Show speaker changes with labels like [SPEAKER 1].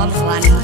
[SPEAKER 1] I'm one.